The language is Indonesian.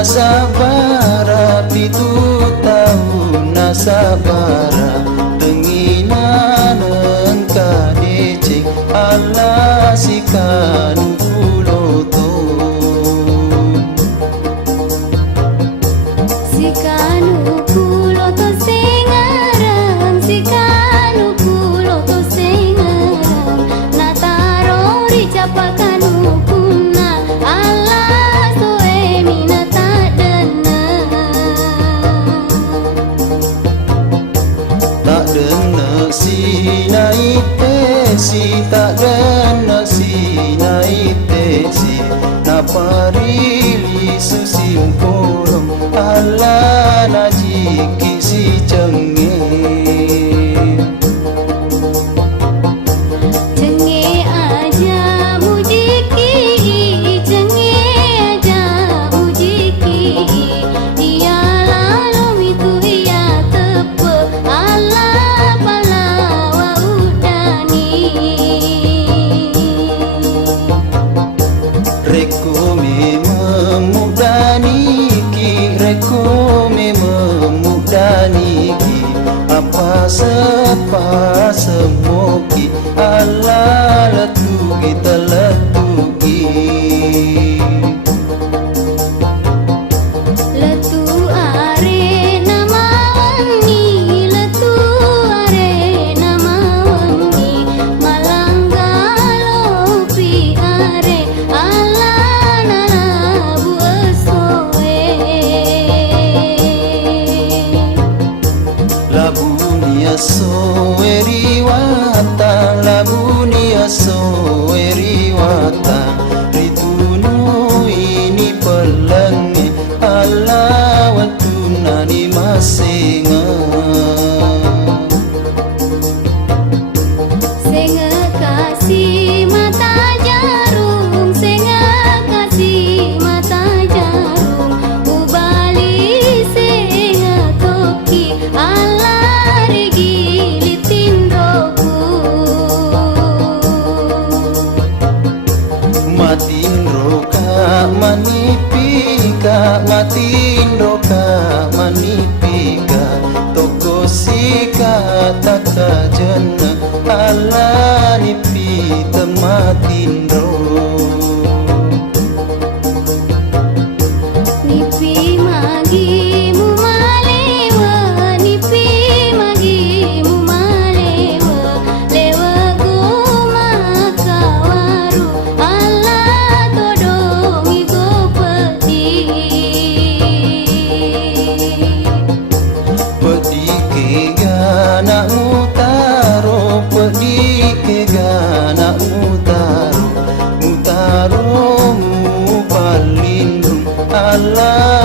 Sabara pitu tahun sabara tenginan engka deceng Allah sikanu puloto sikanu puloto singaran sikanu puloto singaran nataro ricapakanu punna Allah soeni nata si tak dana si naitesi naparili susim kolom ala najiki si cenge aja mujiki cenge aja mujiki dia lalu itu ia tepe ala Reko memudani ki apa sepa semoki Allah letugi teletugi letu are nama wangi letu are nama wangi malanggalo pi are labunia soeri wata ritunu ini pelangi ala watuna ni masenga senga kasih mata jarum senga kasih mata jarum ubali senga toki ala matindroka manipika toko sika taka jana ala nipi tematindro nipi magi mumalewa nipi magi mumalewa lewa goma kawaru ala todongi gopeti pedi kegana utaro pedi kegana utaro mutaro mu palindung Allah